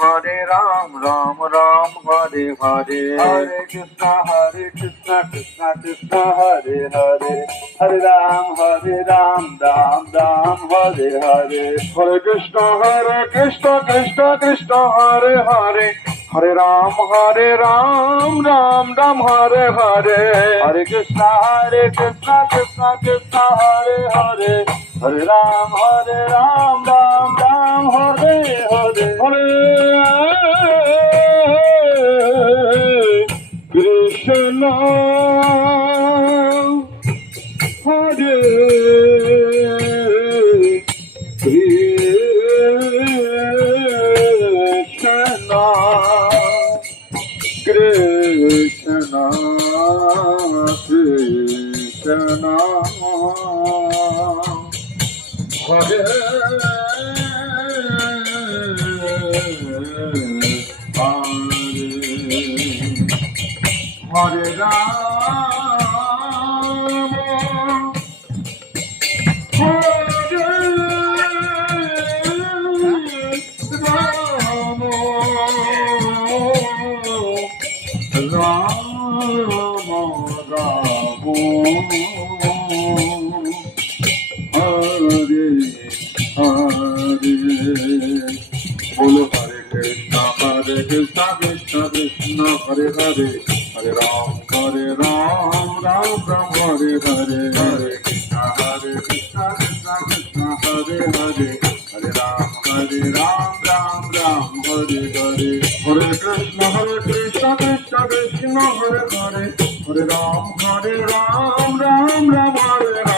Hare Ram, Ram Ram, Hare Hare. Hare Krishna, Krishna Krishna, Hare Hare. Hare Ram, Ram Ram, Hare Hare. Hare Krishna, Krishna Krishna, Hare Hare. Hare Ram, Ram Ram, Hare Hare. Hare Krishna, Krishna Krishna, Hare Hare. Hare Ram, Ram Ram, Hare Hare. Hare Krishna, Hare Krishna, Krishna Krishna, Hare Hare Ram, Bolo Hare Krishna, Krishna Krishna, Hare Hare. Hare Ram, Ram Ram, Hare Hare. Hare Krishna, Krishna Krishna, Hare Hare. Hare Ram, Ram Ram, Hare Hare. Hare Krishna, Krishna Krishna, Hare Hare. Hare Ram, Ram Ram, Hare Hare.